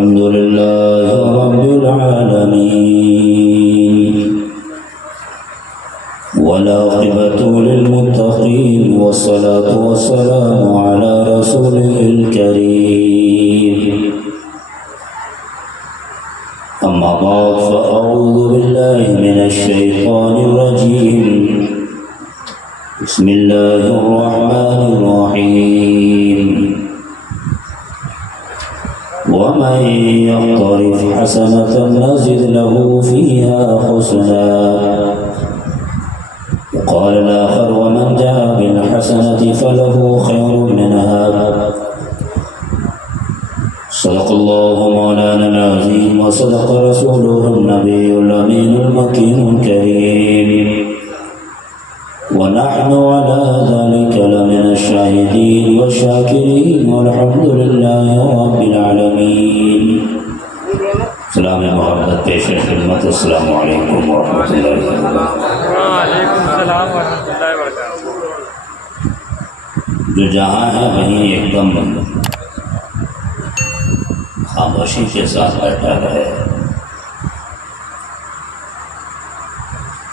الحمد لله رب العالمين والعاقبة للمتقين والصلاة والسلام على رسوله الكريم أما بعد فأعوذ بالله من الشيطان الرجيم بسم الله الرحمن الرحيم ومن يقترف حسنة نزد له فيها حسنا وقال الآخر ومن جاء بالحسنة فله خير منها صدق الله مولانا العظيم وصدق رسوله النبي الأمين المكين الكريم ونحن على ذلك لمن الشاهدين والشاكرين والحمد لله رب العالمين. سلام محمد پیش خدمت. السلام علیکم ورحمۃ اللہ وبرکاتہ. وعلیکم السلام ورحمۃ اللہ وبرکاتہ. جو جہاں ہے وہیں ایک دم خاموشی کے ساتھ بیٹھا رہے.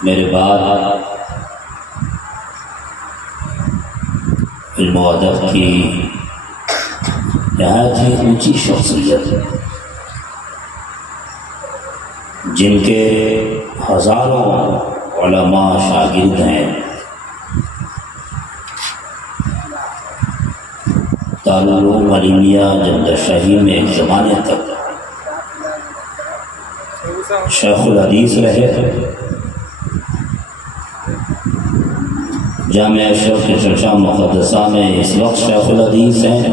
میرے بعد علم و ادب کی نہایت ہی اونچی شخصیت ہے جن کے ہزاروں علماء شاگرد ہیں. دارالعلوم علیمیہ جمدہ شاہی میں ایک زمانے تک شیخ الحدیث رہے. جامعہ اشرف کے چرچا مقدسہ میں اس وقت شیخ الحدیث ہیں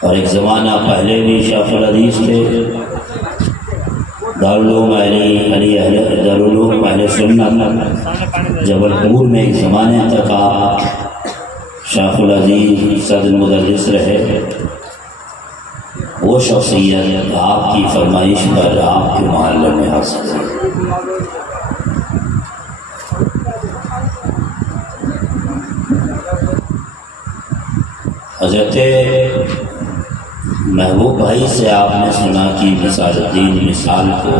اور ایک زمانہ پہلے بھی شیخ الحدیث تھے. دارالعلوم اہل سنت جبل پور میں ایک زمانے تک آپ شیخ العزیز صدر مدرس رہے. وہ شخصیت آپ کی فرمائش پر آپ کے محلے میں حاصل ہے. حضرت محبوب بھائی سے آپ نے سنا کہ مثال الدین مثال کو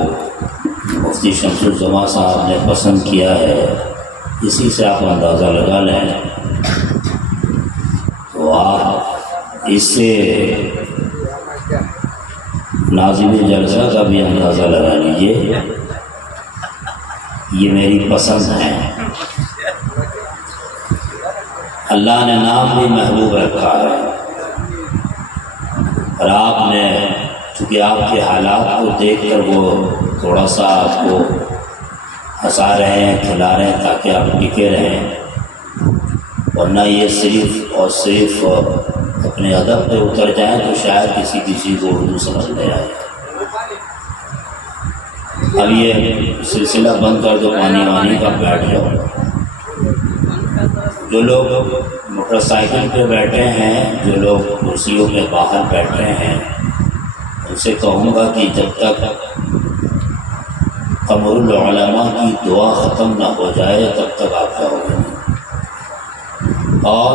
مفتی شمس الزما صاحب نے پسند کیا ہے. اسی سے آپ اندازہ لگا لیں تو آپ اس سے ناظم جلسہ کا بھی اندازہ لگا لیجیے. یہ میری پسند ہے. اللہ نے نام بھی محبوب رکھا ہے اور آپ نے چونکہ آپ کے حالات کو دیکھ کر وہ تھوڑا سا آپ کو ہنسا رہے ہیں کھلا رہے ہیں تاکہ آپ ٹکے رہیں، ورنہ یہ صرف اور صرف اپنے ادب پہ اتر جائیں تو شاید کسی کو اردو سمجھ نہیں آئے. اب یہ سلسلہ بند کر دو، پانی کا بیٹھ جاؤ. جو لوگ موٹر سائیکل پہ بیٹھے ہیں، جو لوگ کرسیوں پہ باہر بیٹھے ہیں، ان سے کہوں گا کہ جب تک قمر العلماء کی دعا ختم نہ ہو جائے تب تک آپ جاؤ گے. اور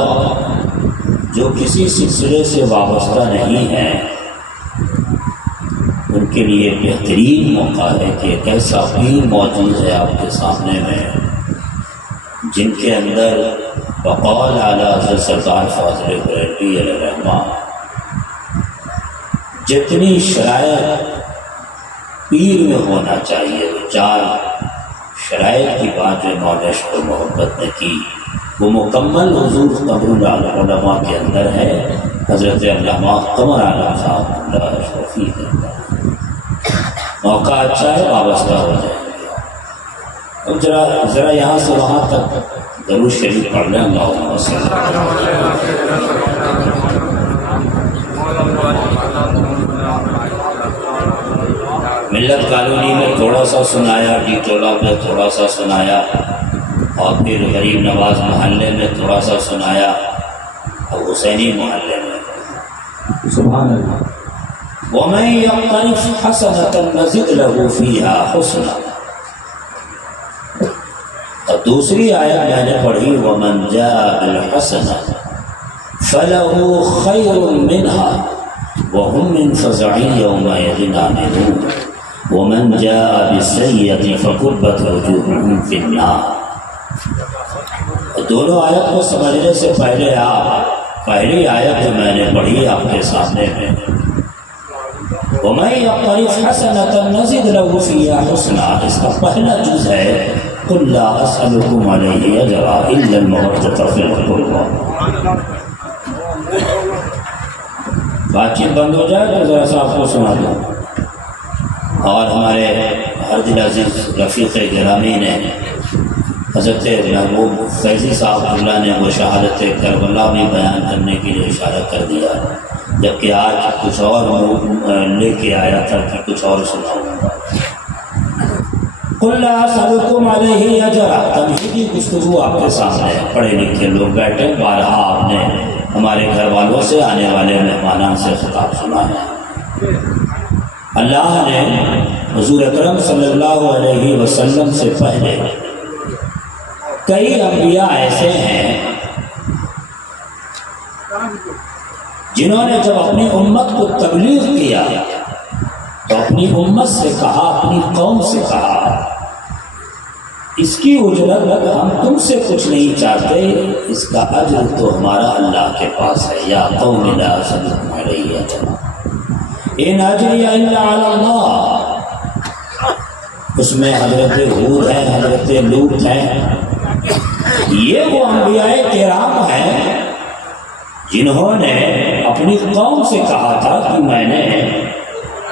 جو کسی سلسلے سے وابستہ نہیں ہیں ان کے لیے بہترین موقع ہے کہ ایک ایسا پیر موجود ہے آپ کے سامنے میں جن کے اندر بقول اعلیٰ حضرت سرکار فاضل بریلوی علیہ الرحمہ جتنی شرائط پیر میں ہونا چاہیے، وہ 4 شرائط کی بات جو نالج کو محبت نے کی وہ مکمل حضور قمر العلماء کے اندر ہے. حضرت علامہ قمر عالم صاحب اللہ شفیع کے اندر موقع اچھا ہے، وابستہ ہو جائیں گے. اب ذرا یہاں سے وہاں تک درود شریف پڑھ لیں. اللہم صلی اللہ علیہ وسلم. ملت کالونی میں تھوڑا سا سنایا، ڈی ٹولہ میں تھوڑا سا سنایا، اور پھر غریب نواز محلے میں تھوڑا سا سنایا، اور حسینی محلے میں. سبحان اللہ. وَمَن يَقْتَرِفْ حَسَنَةً نَزِدْ لَهُ فِيهَا حُسْنًا. اور دوسری آیت میں نے پڑھی وَمَن جَاءَ بِالْحَسَنَةِ فَلَهُ خَيْرٌ مِّنْهَا وهم من فزع يومئذ آمنون ومن جاء بالسيئة فكبت وجوههم في النار. دونوں آیت کو سمجھنے سے پہلے آپ پہلی آیت جو میں نے پڑھی آپ کے سامنے میں وَمَن يَقْتَرِفْ حَسَنَةً نَزِدْ لَهُ فِيهَا حُسْنًا، اس کا پہلا جز ہے قُلْ لَا أَسْأَلُكُمْ عَلَيْهِ أَجْرًا إِلَّا الْمَوَدَّةَ فِي الْقُرْبَى. بات چیت بند ہو جائے تو ذرا سا آپ کو سنا دوں. اور ہمارے ہر دل عزیز رفیق گرامی نے حضرت محبوب فیضی صاحب اللہ نے وہ شہادت کربلا میں بیان کرنے کے لیے اشارہ کر دیا، جبکہ آج کچھ اور لے کے آیا تھا کہ کچھ اور سناؤں گا. قُلْ لَا أَسْأَلُكُمْ عَلَيْهِ أَجْرًا، تمہیدی گفتگو آپ کے سامنے ہے. پڑھے لکھے لوگ بیٹھے، بارہا آپ نے ہمارے گھر والوں سے آنے والے مہمانان سے خطاب سنا ہے. اللہ نے حضور اکرم صلی اللہ علیہ وسلم سے پہلے کئی انبیاء ایسے ہیں جنہوں نے جب اپنی امت کو تبلیغ کیا تو اپنی امت سے کہا، اپنی قوم سے کہا اس کی اجرت ہم تم سے کچھ نہیں چاہتے، اس کا اجر تو ہمارا اللہ کے پاس ہے. یا قوم لا اسألکم علیہ اجرا ان اجری الا علی اللہ. اس میں حضرت ہود ہیں، حضرت لوط ہیں. یہ وہ انبیاء کرام ہیں جنہوں نے اپنی قوم سے کہا تھا کہ میں نے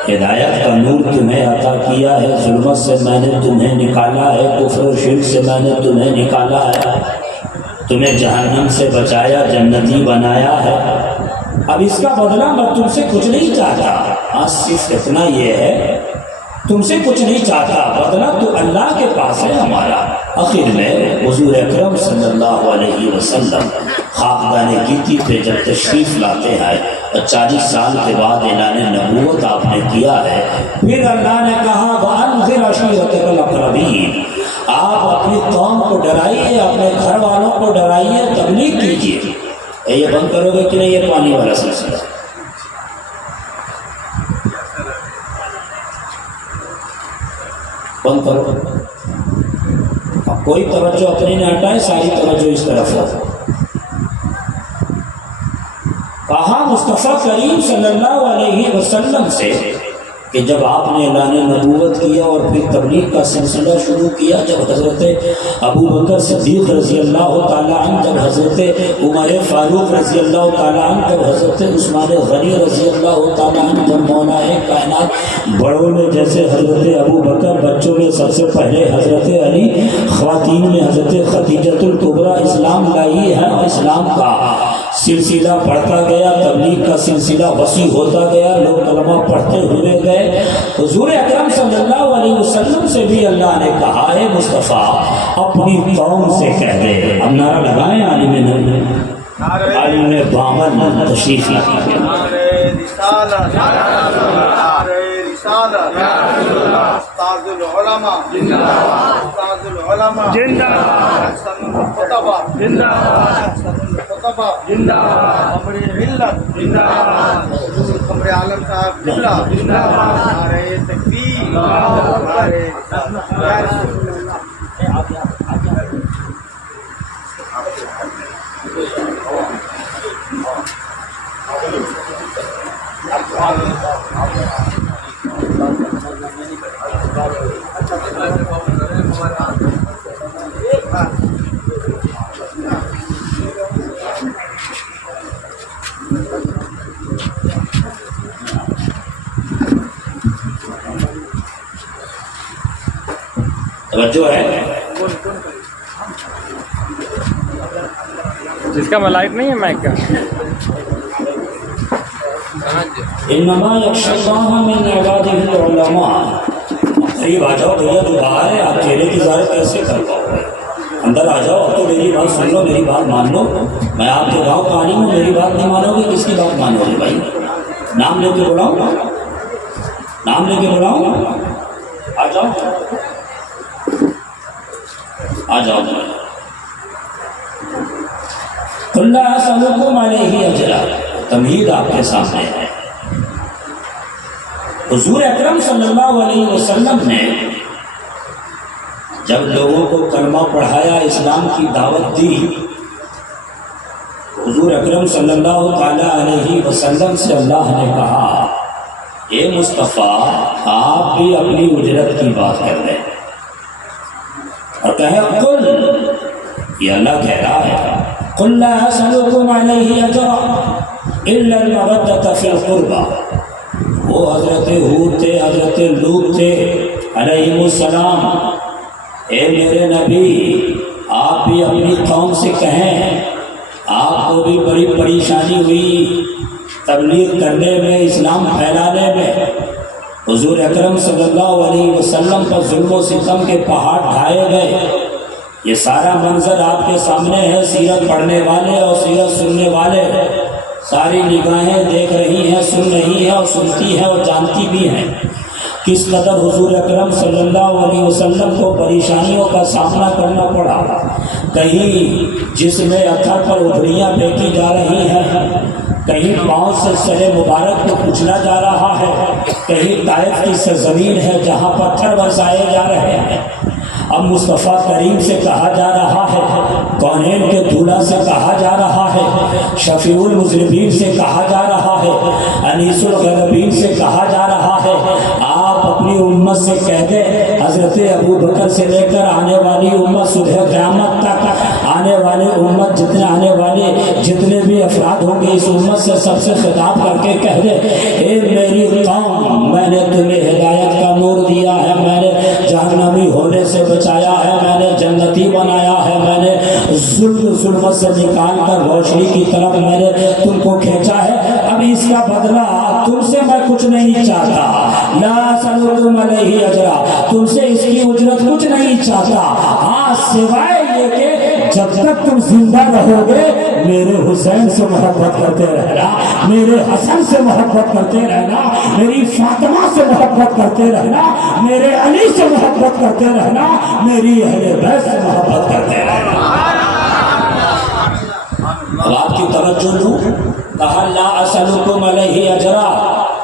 ہدایت کا نور تمہیں عطا کیا ہے، ظلمت سے میں نے تمہیں نکالا ہے، کفر و شرک سے میں نے تمہیں نکالا ہے، تمہیں جہنم سے بچایا، جنتی بنایا ہے. اب اس کا بدلہ میں تم سے کچھ نہیں چاہتا. آج صرف اتنا یہ ہے، تم سے کچھ نہیں چاہتا، بدلہ تو اللہ کے پاس ہے ہمارا. آخر میں حضور اکرم صلی اللہ علیہ وسلم خاکدان گیتی پہ جب تشریف لاتے ہیں اور 40 سال کے بعد اعلان نبوت آپ نے کیا ہے، پھر اللہ نے کہا وَأَنذِرْ عَشِيرَتَكَ الْأَقْرَبِينَ، آپ اپنی قوم کو ڈرائیے، اپنے گھر والوں کو ڈرائیے، تبلیغ کیجیے. یہ بند کرو گے کہ نہیں یہ پانی والا سلسلہ؟ بند کرو. کوئی توجہ اپنی نہ ہٹائے، ساری توجہ اس طرف ہو. کہا مصطفیٰ کریم صلی اللہ علیہ وسلم سے کہ جب آپ نے اعلان نبوت کیا اور پھر تبلیغ کا سلسلہ شروع کیا، جب حضرت ابو بکر صدیق رضی اللہ تعالیٰ عنہ، جب حضرت عمر فاروق رضی اللہ تعالیٰ عنہ، جب حضرت عثمان غنی رضی اللہ تعالیٰ عنہ، جب مولا کائنات بڑوں میں جیسے حضرت ابو بکر، بچوں میں سب سے پہلے حضرت علی، خواتین میں حضرت خدیجۃ الکبریٰ اسلام لائی ہے، اور اسلام کا سلسلہ بڑھتا گیا، تبلیغ کا سلسلہ وسیع ہوتا گیا، لوگ کلمہ پڑھتے ہوئے گئے. حضور اکرم صلی اللہ علیہ وسلم سے بھی اللہ نے کہا ہے مصطفیٰ اپنی قوم سے کہہ دے. اب نعرہ لگائیں عالم بامن تشریف لاتے ہیں. استاذ العلماء زندہ باد، استاذ العلماء زندہ باد، احسن الخطبہ زندہ باد، احسن الخطبہ زندہ باد، خبر ملت زندہ باد، خبر عالم صاحب زندہ زندہ باد، نعرہ تکبیر، نعرہ یا رسول اللہ. توجہ ہے جس کا ملائک نہیں ہے مائک کا. انما یخشی اللہ من عبادہ العلماء. قریب آ جاؤ بھیا، جو باہر ہے آپ چہرے کی ظاہر کیسے کر پاؤ گے؟ اندر آ جاؤ. تو میری بات سن لو، میری بات مان لو. میں آپ کے گاؤں کا عالم ہوں، میری بات نہیں مانو گے، کس کی بات مانو گے بھائی؟ نام لے کے بلاؤ، نام لے کے بلاؤ. آ جاؤ آ جاؤ. قُلْ لَا أَسْأَلُكُمْ عَلَيْهِ أَجْرًا، تمہید آپ کے سامنے ہے. حضور اکرم صلی اللہ علیہ وسلم نے جب لوگوں کو کلمہ پڑھایا، اسلام کی دعوت دی، حضور اکرم صلی اللہ تعالیٰ علیہ وسلم سے اللہ نے کہا اے مصطفیٰ آپ بھی اپنی اجرت کی بات کر رہے ہیں، اور کہے قل، یہ اللہ کہہ رہا ہے قل لا اسألكم علیہ اجرا الا المودۃ فی القربى۔ وہ حضرت ہود تھے، حضرت لوط تھے علیہ السلام، اے میرے نبی آپ بھی اپنی قوم سے کہیں، آپ کو بھی بڑی پریشانی ہوئی تبلیغ کرنے میں، اسلام پھیلانے میں، حضور اکرم صلی اللہ علیہ وسلم پر ظلم و ستم کے پہاڑ ڈھائے گئے، یہ سارا منظر آپ کے سامنے ہے، سیرت پڑھنے والے اور سیرت سننے والے ساری نگاہیں دیکھ رہی ہیں، سن رہی ہیں اور سنتی ہیں اور جانتی بھی ہیں کس قدر حضور اکرم صلی اللہ علیہ وسلم کو پریشانیوں کا سامنا کرنا پڑا۔ کہیں جسم اطہر پر ادھڑیاں پھینکی جا رہی ہیں، کہیں پاؤں سے سر مبارک کو کچلا جا رہا ہے، کہیں طائف کی سرزمین ہے جہاں پتھر برسائے جا رہے ہیں۔ اب مصطفیٰ کریم سے کہا جا رہا ہے، کونین کے دولہا سے کہا جا رہا ہے، شفیع المذنبین سے کہا جا رہا ہے، انیس الغربین سے کہا جا رہا ہے، آپ اپنی امت سے کہہ دیں حضرت ابو بکر سے لے کر آنے والی امت صبح قیامت تک آنے والے امت جتنے بھی افراد ہوں گے اس امت سے سب سے خطاب کر کے کہہ دے اے میری قوم، میں نے تمہیں ہدایت کا نور دیا ہے، میں نے جہنمی ہونے سے بچایا ہے، میں نے جنتی بنایا ہے، میں نے ظلمت سے نکال کر روشنی کی طرف میں نے تم کو کھینچا ہے، اب اس کا بدلہ تم سے میں کچھ نہیں چاہتا، لا اسألکم علیہ اجرا، تم سے اس کی اجرت کچھ نہیں چاہتا، ہاں سوائے یہ کہ جب تک تم زندہ رہو گے میرے حسین سے محبت کرتے رہنا، میرے حسن سے محبت کرتے رہنا، میری فاطمہ سے محبت کرتے رہنا، میرے علی سے محبت کرتے رہنا، میری اہل بیت سے محبت کرتے رہنا۔ اب آپ کی توجہ لوں، کہا لا اسألکم علیہ اجرا،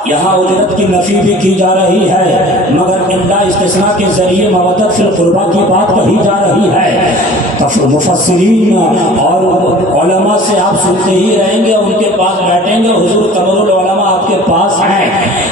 یہاں اجرت کی نفی بھی کی جا رہی ہے، مگر الا استثناء کے ذریعے مودت فی القربہ کی بات کہی جا رہی ہے۔ مفسرین اور علماء سے آپ سنتے ہی رہیں گے، ان کے پاس بیٹھیں گے، حضور قمر العلماء آپ کے پاس ہیں،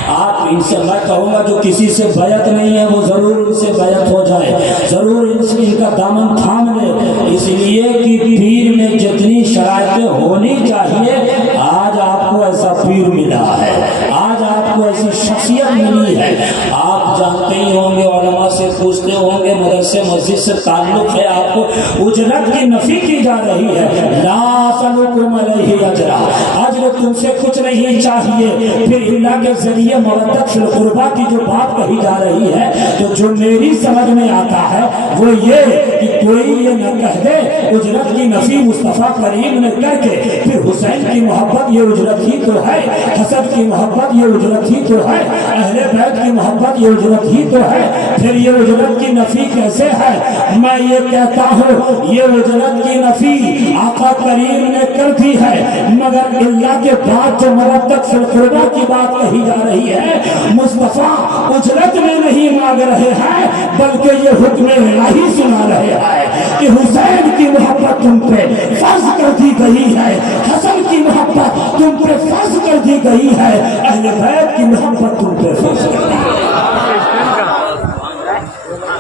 آپ ان سے میں کہوں گا جو کسی سے بیعت نہیں ہے وہ ضرور ان سے بیعت ہو جائے، ضرور ان کا دامن تھام لے، اس لیے کہ پیر میں جتنی شرائطیں ہونی چاہیے آج آپ کو ایسا پیر ملا ہے، آج آپ کو ایسی شخصیت ملی ہے۔ آپ جانتے ہی ہوں گے، علماء سے پوچھتے ہوں گے، مدرسے مسجد سے تعلق ہے، آپ کو اجرت کی نفی کی جا رہی ہے، لا اسألکم علیہ اجرا، اجر تم سے کچھ نہیں چاہیے، پھر اللہ کے ذریعے مودت فی القربہ کی جو بات کہی جا رہی ہے تو جو میری سمجھ میں آتا ہے وہ یہ کہ کوئی یہ نہ کہہ دے اجرت کی نفی مصطفیٰ کریم نے کر کے پھر حسین کی محبت یہ اجرت ہی تو ہے، حسن کی محبت یہ اجرت ہی تو ہے، اہل بیت کی محبت یہ اجرت ہی تو ہے، پھر یہ اجرت کی نفی کیسے ہے؟ میں یہ کہتا ہوں یہ اجرت کی نفی آقا کریم نے کر دی ہے، مگر اللہ کے بعد جو مودت فی القربہ کی بات کہی جا رہی ہے مصطفیٰ اجرت میں نہیں مانگ رہے ہیں بلکہ یہ حکم الہی سنا رہے ہیں کہ حسین کی محبت تم پہ فرض کر دی گئی ہے، حسن کی محبت تم پہ فرض کر دی گئی ہے، اہل بیت کی محبت تم پہ فرض کر دی گئی ہے۔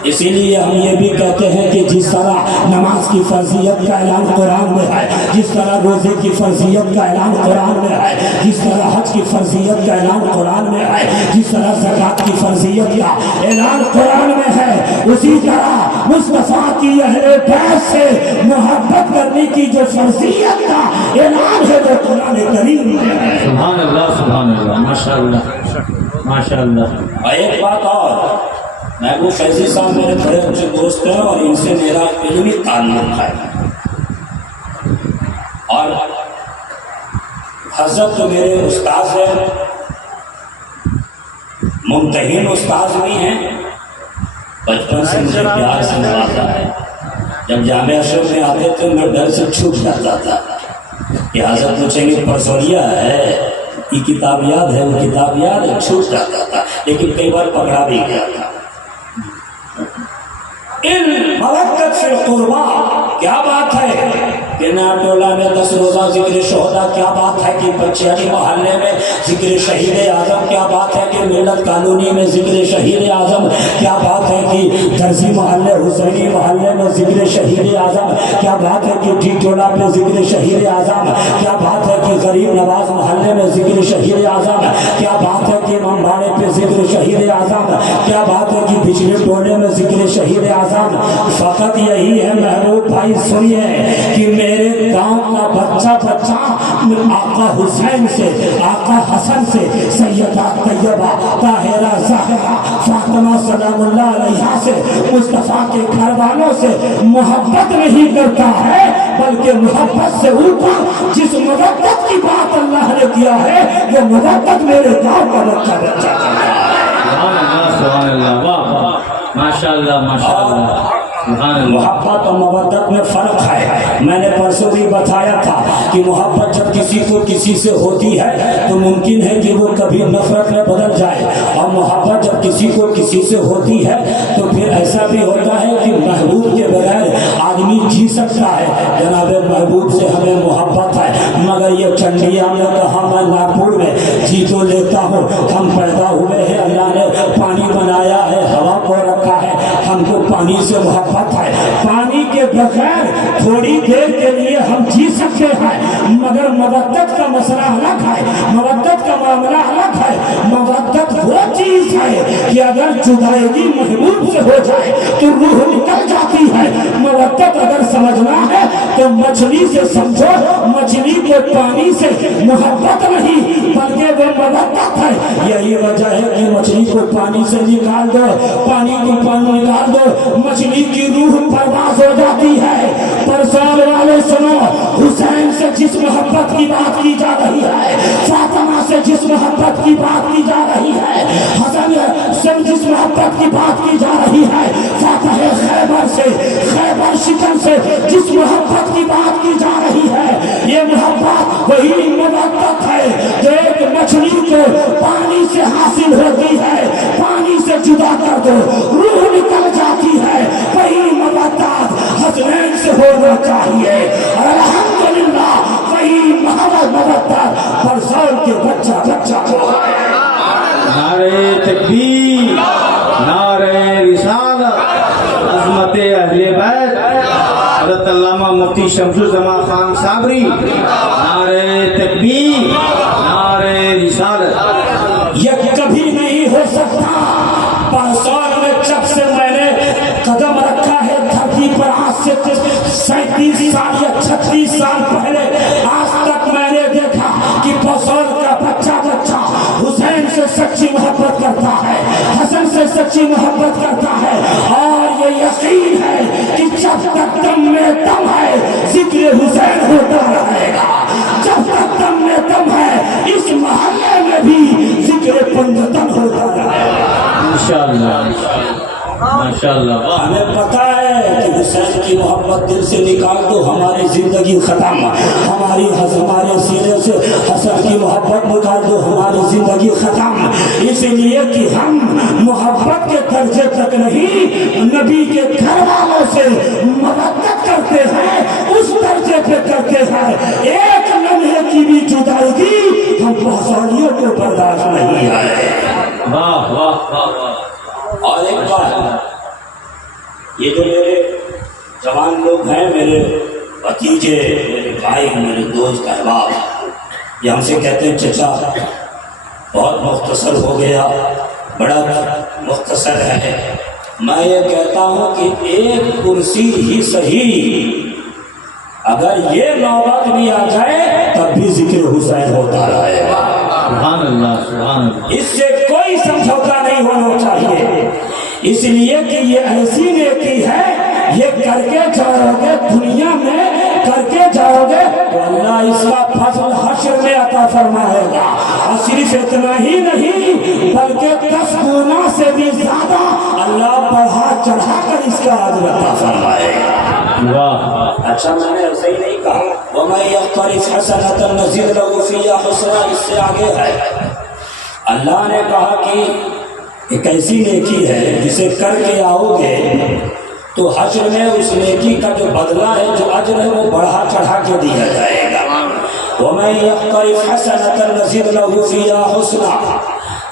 اسی لیے ہم یہ بھی کہتے ہیں کہ جس طرح نماز کی فرضیت کا اعلان قرآن میں ہے، جس طرح روزے کی فرضیت کا اعلان قرآن میں ہے، جس طرح حج کی فرضیت کا اعلان قرآن میں ہے، جس طرح زکوٰۃ کی فرضیت کا اعلان قرآن میں ہے، اسی طرح مصطفیٰ کی اہل بیت سے محبت کرنے کی جو فرضیت کا اعلان ہے وہ قرآن کریم میں ہے۔ سبحان اللہ، ماشاء اللہ، ماشاء اللہ۔ اور ایک بات اور، محبوب فیضی صاحب میرے بڑے اچھے دوست ہیں اور ان سے میرا علمی تعلق ہے، اور حضرت تو میرے استاذ ہیں، ممتحن استاذ بھی ہیں، بچپن سے مجھے پیار سے نوازا ہے، جب جامعہ اشرف میں آتے تھے میں ڈر سے چھپ جاتا تھا کہ حضرت پوچھیں گے پرسولیا ہے یہ کتاب یاد ہے، وہ کتاب یاد ہے، چھوٹ جاتا تھا لیکن کئی بار پکڑا بھی گیا تھا۔ مودت فی القربا، کیا بات ہے کہ ناٹولہ میں 10 روزہ ذکر شہداء، کیا بات ہے کہ بچیانی محلے میں ذکر شہید اعظم، کیا بات ہے کہ ملت کالونی میں ذکر شہید اعظم، کیا بات ہے کہ درزی محلے حسینی محلے میں ذکر شہید اعظم، کیا بات ہے کہ ٹی ٹولہ پہ ذکر شہید اعظم، کیا بات ہے کہ غریب نواز محلے میں ذکر شہید اعظم، کیا بات ہے کہ امامباڑے پہ ذکر شہید اعظم، کیا بات ہے کہ بجلی ٹولے میں ذکر شہید اعظم۔ فقط یہی ہے محبوب بھائی سنیے کہ میرے گاؤں کا بچہ آقا حسین سے، آقا حسن سے، سیدہ طیبہ طاہرہ زہرا فاطمہ سلام اللہ علیہا سے، مصطفیٰ کے گھر والوں سے محبت نہیں کرتا ہے، بلکہ محبت سے اوپر جس مودت کی بات اللہ نے کیا ہے وہ مودت میرے گاؤں کا بچہ کرتا ہے۔ سبحان اللہ، واہ، ماشاء اللہ، ماشاء اللہ۔ محبت اور مودت میں فرق ہے۔ میں نے پرسوں بھی بتایا تھا کہ محبت جب کسی کو کسی سے ہوتی ہے تو ممکن ہے کہ وہ کبھی نفرت میں بدل جائے، اور محبت جب کسی کو کسی سے ہوتی ہے تو پھر ایسا بھی ہوتا ہے کہ محبوب کے بغیر آدمی جی سکتا ہے۔ جناب محبوب سے ہمیں محبت ہے، مگر یہ چنڈیا میں کہا میں ناگپور میں جی تو لیتا ہوں، ہم پیدا ہوئے ہیں، اللہ نے پانی بنایا ہے، ہوا کو رکھا ہے، ہم کو پانی سے محبت ہے، پانی کے بغیر تھوڑی دیر کے لیے ہم جی سکتے ہیں، مگر مودت کا مسئلہ الگ ہے، مودت کا معاملہ الگ ہے۔ مودت وہ چیز ہے کہ اگر جدائیگی محبوب سے ہو جائے تو روح نکل جاتی ہے۔ مودت اگر سمجھنا ہے تو مچھلی سے سمجھو، مچھلی کے پانی سے محبت نہیں بلکہ وہ مودت ہے۔ یہی وجہ ہے کہ مچھلی کو پانی سے نکال دو، پانی کو پانی نکال دو، مچھلی کی روح پرواز ہو جاتی ہے۔ پرسال والے سنو، حسین سے جس محبت کی بات کی جا رہی ہے، فاطمہ سے جس محبت کی بات کی جا رہی ہے، حسن سے جس محبت کی بات کی جا رہی ہے، فاتح خیبر سے، خیبر شکن سے جس محبت کی بات کی جا رہی ہے، یہ محبت وہی مودت ہے جو ایک مچھلی کو پانی سے حاصل ہوتی ہے، پانی سے جدا کر دو روح نکل جاتی ہے۔ وہی مودت حسنین سے ہونا چاہیے، اور الحمدللہ وہی مودت پرسال کے بچہ کو ہے۔ نعرہ تکبیر، نعرہ رسالت، عظمت اہل بیت، حضرت علامہ مفتی شمس الزمان خان صابری، نعرہ تکبیر، نعرہ رسالت۔ یہ کبھی نہیں ہو سکتا۔ 5 سال میں جب سے میں نے قدم رکھا ہے دھرتی پر، آج سے 37 سال یا 36 سال پہلے آج تک میں نے دیکھا کہ پسول کا بچہ حسین سے سچی محبت کرتا ہے، حسن سے سچی محبت کرتا ہے، اور یہ یقین ہے کہ جب تک دم میں دم ہے ذکر حسین ہوتا رہے گا، جب تک دم میں دم ہے اس محلے میں بھی ذکر پنجتن ہوتا رہے گا انشاءاللہ، ماشاءاللہ۔ ہمیں پتا ہے کہ حسین کی محبت دل سے نکال دو ہماری زندگی ختم، ہمارے سینے سے حسن کی محبت نکال دو ہماری زندگی ختم، اس لیے کہ ہم محبت کے درجے تک نہیں، نبی کے گھر والوں سے محبت کرتے ہیں، اس درجے پہ کرتے ہیں۔ ایک لمحے کی بھی جدائیگی ہم پہچانیوں کو برداشت نہیں ہے۔ واہ واہ واہ۔ اور ایک بات، یہ جو میرے جوان لوگ ہیں، میرے بھتیجے، میرے بھائی، میرے دوست احباب، یہ ہم سے کہتے ہیں چچا بہت مختصر ہو گیا، بڑا مختصر ہے۔ میں یہ کہتا ہوں کہ ایک کرسی ہی صحیح، اگر یہ نوبت بھی آ جائے تب بھی ذکر حسین ہوتا رہے گا۔ سبحان اللہ، سبحان اللہ۔ اس سے کوئی سمجھوتا نہیں ہونا چاہیے، اس لیے کہ یہ ایسی نیکی ہے، یہ کر کے جاؤ گے دنیا میں، کر کے جاؤ گے تو اللہ اس کا فضل حشر میں عطا فرمائے گا، اور صرف اتنا ہی نہیں بلکہ 10 گنا سے بھی زیادہ اللہ بڑھا چڑھا کر اس کا اجر عطا فرمائے گا۔ واہ اچھا میں نے ایسے ہی نہیں کہا وَمَن يَقْتَرِفْ حَسَنَةً نَزِدْ لَهُ فِيهَا حُسْنًا، اس سے آگے ہے اللہ نے کہا کہ ایک ایسی نیکی ہے جسے کر کے آؤ گے تو حشر میں اس نیکی کا جو بدلہ ہے، جو اجر ہے، وہ بڑھا چڑھا کے دیا جائے گا۔ وَمَن يَقْتَرِفْ حَسَنَةً نَزِدْ لَهُ فِيهَا حُسْنًا۔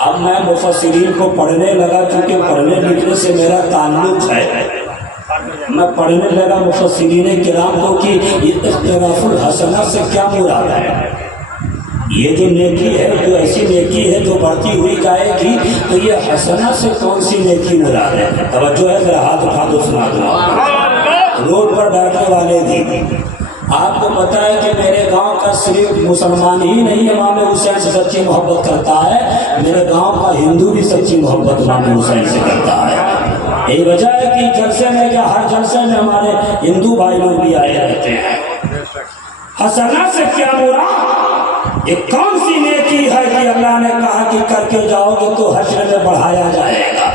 اب میں مفسرین کو پڑھنے لگا، کیونکہ پڑھنے لکھنے سے میرا تعلق ہے، میں پڑھنے لگا مفسرین کرام کو کہ یہ اختلاف الحسنہ سے کیا مراد ہے۔ یہ جو نیکی ہے، جو ایسی نیکی ہے جو بڑھتی ہوئی جائے گی، تو یہ حسنہ سے کون سی نیکی مراد ہے؟ توجہ ہے، ذرا ہاتھ اٹھا دو سنا دو روڈ پر بیٹھنے والے بھی۔ آپ کو پتا ہے کہ میرے گاؤں کا صرف مسلمان ہی نہیں امام حسین سے سچی محبت کرتا ہے، میرے گاؤں کا ہندو بھی سچی محبت امام حسین سے کرتا ہے۔ یہی وجہ ہے کہ جلسے میں کیا ہر جلسے میں ہمارے ہندو بھائی لوگ بھی آئے رہتے ہیں۔ حسنہ سے کیا مراد؟ یہ کون سی نیکی ہے کہ اللہ نے کہا کہ کر کے جاؤ گے تو حشر میں بڑھایا جائے گا؟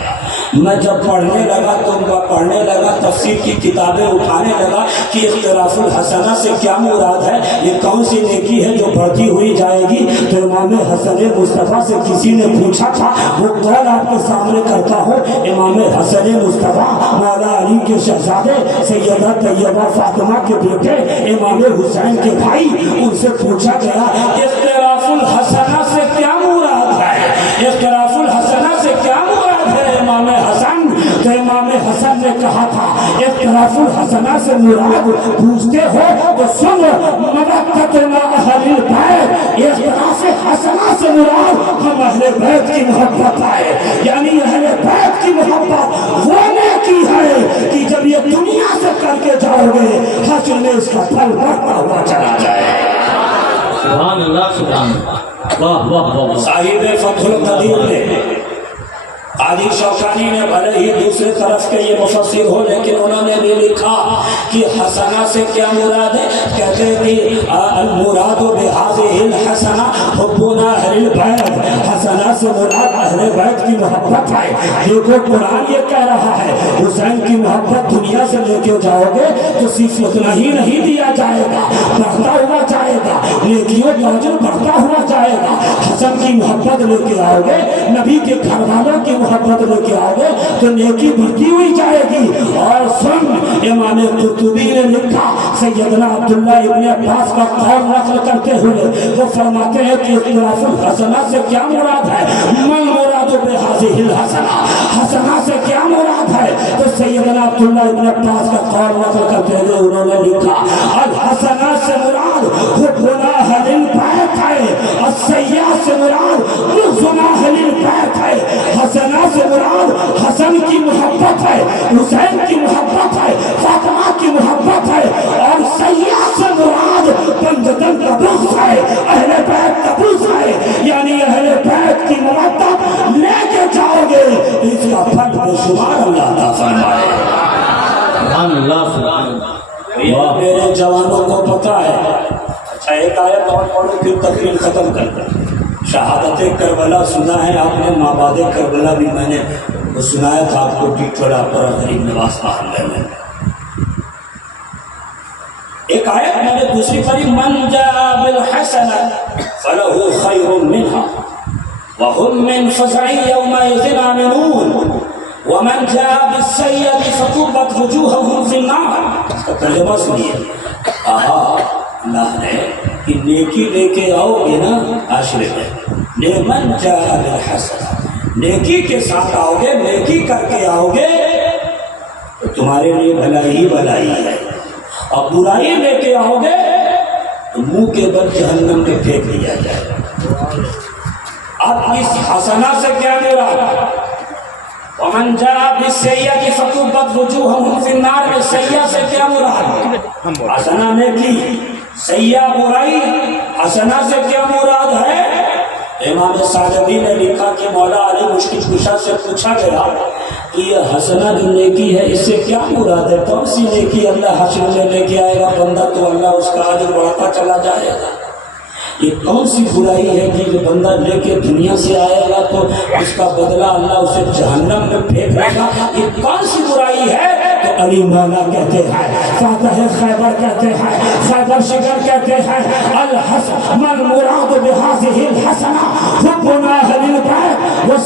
میں جب پڑھنے لگا تو پڑھنے لگا، تفسیر کی کتابیں اٹھانے لگا کہ اختلاف الحسنہ سے کیا مراد ہے، یہ کون سی نیکی ہے جو بڑھتی ہوئی جائے گی؟ تو امام حسن مصطفیٰ سے کسی نے پوچھا تھا، وہ قول آپ کے سامنے کرتا ہوں۔ امام حسن مصطفیٰ مولا علی کے شہزادے سیدہ طیبہ فاطمہ کے بیٹے امام حسین کے بھائی، ان سے پوچھا گیا اختلاف الحسنہ سے کیا مراد ہے، اختلاف الحسنہ سے کیا مراد ہے امام حسن؟ تو امام حسن نے کہا تھا اختلاف الحسنہ سے مراد پوچھتے ہو تو سن مبتتنا اہل البیت، اختلاف حسنہ سے مراد ہم اہل بیت کی محبت ہے، یعنی اہل بیت کی محبت وہ نیکی ہے کہ جب یہ دنیا سے کر کے جاؤ گے حشر میں اس کا پھل بڑھتا ہوا چلا جائے۔ سبحان اللہ سبحان اللہ، واہ واہ واہ۔ صاحب فتح القدیر نے، قاضی شوکانی نے، بھلے ہی دوسرے طرف کے یہ مفسر ہو لیکن انہوں نے بھی لکھا کہ حسنہ سے کیا مراد ہے؟ کہتے ہیں کہ المراد بہذہ الحسنہ حبنا اہل البیت، حسنہ سے مراد اہل بیت کی محبت ہے۔ دیکھو قرآن یہ کہہ رہا ہے حسین کی محبت دنیا سے لے کے جاؤ گے تو صرف اتنا ہی نہیں دیا جائے گا، بڑھتا ہوا جائے گا، نیکیوں کا اجر بڑھتا ہوا جائے گا۔ حسن کی محبت لے کے آؤ گے، نبی کے گھر والوں کی محبت لے کے آؤ گے تو نیکی بڑھتی ہوئی جائے گی۔ اور سن، امام قرطبی نے لکھا، سیدنا عبداللہ ابن عباس کا قول نقل کرتے ہوئے وہ فرماتے ہیں کہ اختلاف الحسنہ سے کیا مراد ہے؟ من مراد بہذہ الحسنہ، حسنہ سے کیا مراد ہے؟ تو سیدنا عبداللہ ابن عباس کا قول نقل کرتے ہوئے انہوں نے لکھا الحسنہ سے مراد حبنا اہل البیت ہے، السیئہ سے مراد بغضنا اہل البیت ہے، حسنہ سے مراد حسن کی محبت ہے، حسین کی محبت ہے، فاطمہ کی محبت ہے، اور سیاح سے مراد بندگان کا بغض ہے، اہل بیت کا بغض ہے، یعنی اہل بیت کی محبت لے کے جاؤ گے اس کا پھل بے شمار اللہ عطا فرمائے۔ سبحان اللہ سبحان اللہ۔ میرے جوانوں کو پتا ہے۔ اچھا ایک آیت اور پڑھو پھر تقریر ختم کر دیں۔ شہادت کربلا سنا ہے آپ نے، مابعد کربلا بھی میں نے وہ سنایا تھا آپ کو ٹیٹولا پر غریب نواز محلے میں۔ ایک آیت میں نے دوسری پڑھی من جاء بالحسنہ فلہ خیر منہا وہم من فزع یومئذ آمنون ومن جاء بالسیئۃ فکبت وجوہہم فی النار۔ اس کا ترجمہ سنیے۔ اللہ نے کہ نیکی لے کے آؤ گے نا عاشر میں، من جاء بالحسنہ، نیکی کے ساتھ آؤ گے، نیکی کر کے آؤ گے تو تمہارے لیے بھلائی ہی بھلائی ہے، اور برائی لے کے آؤ گے تو منہ کے بل جہنم میں پھینک دیا جائے گا۔ اب اس حسنہ سے کیا مراد؟ ومن جاء بالسیئۃ فکبت وجوہہم فی النار، میں سیئہ سے کیا مراد؟ حسنہ نیکی، سیئہ برائی۔ حسنہ سے کیا مراد ہے؟ امام سعدی نے لکھا کہ مولا علی مشکل کشا سے پوچھا گیا کہ یہ حسنہ جو نیکی ہے اس سے کیا مراد ہے؟ کون سی نیکی اللہ حشر میں لے کے آئے گا بندہ تو اللہ اس کا اجر بڑھتا چلا جائے گا؟ یہ کون سی برائی ہے کہ جو بندہ لے کے دنیا سے آئے گا تو اس کا بدلہ اللہ اسے جہنم میں پھینک دے گا؟ یہ کون سی برائی ہے؟ تو علی مولا کہتے ہیں، فاتح خیبر کہتے ہیں، خیبر شکر کہتے ہیں، الحسن من مراد بهذه الحسنہ حبنا اہل البیت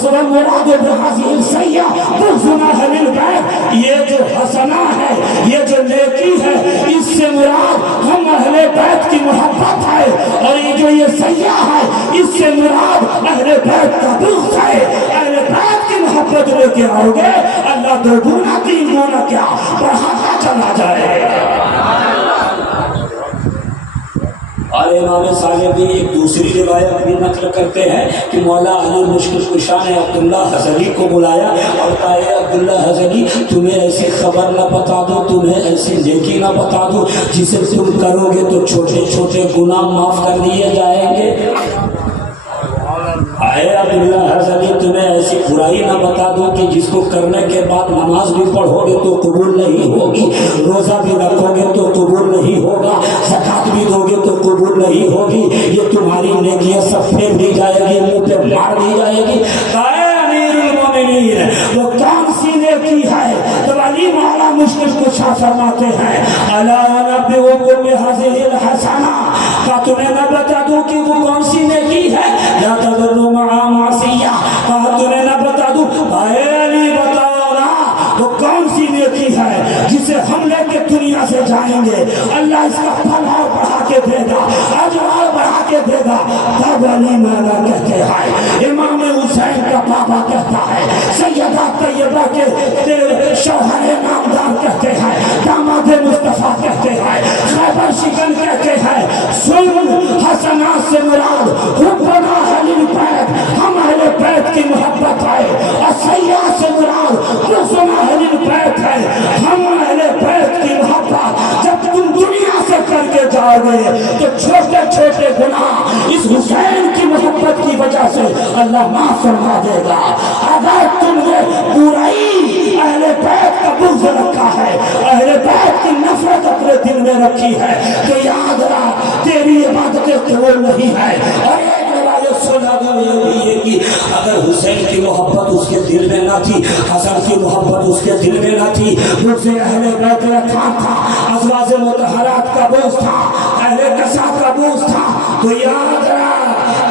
والمراد بهذه السیئہ بغضنا اہل البیت۔ یہ جو حسنہ ہے، یہ جو نیکی ہے، اس سے مراد ہم اہل بیت کی محبت ہے، اور یہ جو یہ سیئہ ہے، اس سے مراد اہل بیت کا بغض ہے۔ اہل بیت کی محبت لے کے آؤ گے، اللہ دو گنا تین گنا کیا بڑھاتا چلا جائے گا۔ اور امام صالح بھی ایک دوسری روایت بھی نقل کرتے ہیں کہ مولا علی مشکل کشا نے عبداللہ حضری کو بلایا اور کہا اے عبداللہ حضری تمہیں ایسی خبر نہ بتا دوں، تمہیں ایسی نیکی نہ بتا دوں جسے تم کرو گے تو چھوٹے چھوٹے گناہ معاف کر دیے جائیں گے۔ اے عبداللہ حضری تمہیں ایسی برائی نہ بتا دوں کہ جس کو کرنے کے بعد نماز بھی پڑھو گے تو قبول نہیں ہوگی، روزہ بھی رکھو گے تو قبول نہیں ہوگا، زکات بھی دو گے تو قبول نہیں ہوگی، یہ تمہاری نیکیاں سب پھیر دی جائے گی، منہ پہ مار دی جائے گی۔ اے امیر المومنین وہ کون سی نیکی ہے؟ تو علی مولا مشکل کشا فرماتے ہیں الا انبئکم بہذہ الحسنہ، کیا تمہیں نہ بتا دوں کہ وہ کون سی نیکی ہے؟ لا تضروا مع معصیہ، کہا تمہیں نہ بتا دوں؟ اے علی بتاؤ نا وہ کون سی نیکی ہے جسے ہم لے کے دنیا سے جائیں گے، اللہ اس کا پھل اور بڑھا کے دے گا، اجر اور بڑھا کے دے گا۔ تب علی مولا کہتے ہیں، امام حسین کا بابا کہتا ہے، سیدہ طیبہ کے شوہر نامدار کہتے ہیں، داماد مصطفیٰ کہتے ہیں، خیبر شکن کہتے ہیں، سن حسنات سے مراد حبنا اہل البیت، ہم اہل بیت کی محبت ہے، اور سیئات سے مراد بغضنا اہل البیت ہے، ہم اہل بیت کی محبت جب تم دنیا سے کر کے جاؤ گے تو چھوٹے چھوٹے گناہ اس حسین کی محبت کی وجہ سے اللہ معاف فرما دے گا۔ اگر تم نے برائی اہل بیت کا بغض رکھا ہے، اہل بیت کی نفرت اپنے دل میں رکھی ہے، تو یاد رکھ تیری عبادتیں قبول نہیں ہے۔ اور ایک روایت سنا گئی کہ اگر حسین کی محبت اس کے دل میں نہ تھی، حسن کی محبت اس کے دل میں نہ تھی، مجھ سے اہل بیت رکھا تھا، ازواج مطہرات کا بغض تھا، اہل قصہ کا بغض تھا، تو یاد رکھ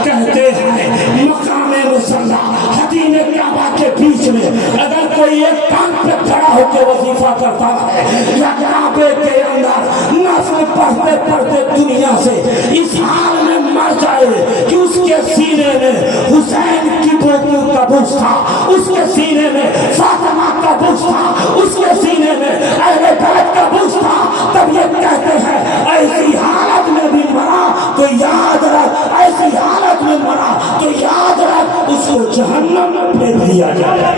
کہتے ہیں مقام مصلی حدیم کعبہ کے بیچ میں اگر کوئی ایک ٹانگ پہ کھڑا ہو کے وظیفہ کرتا ہے یا کعبے کے اندر نفل پڑھتے پڑھتے دنیا سے اس حال میں مر جائے کہ اس کے سینے میں حسین کی بیٹیوں کا بغض تھا، اس کے سینے میں فاطمہ کا بغض تھا، اس کے سینے میں اہل بیت کا بغض تھا، تب یہ کہتے ہیں ایسی حالت میں بھی مرا تو یاد رکھ، ایسی حالت میں مرا تو یاد رکھ اس کو جہنم میں پھینک دیا جائے گا،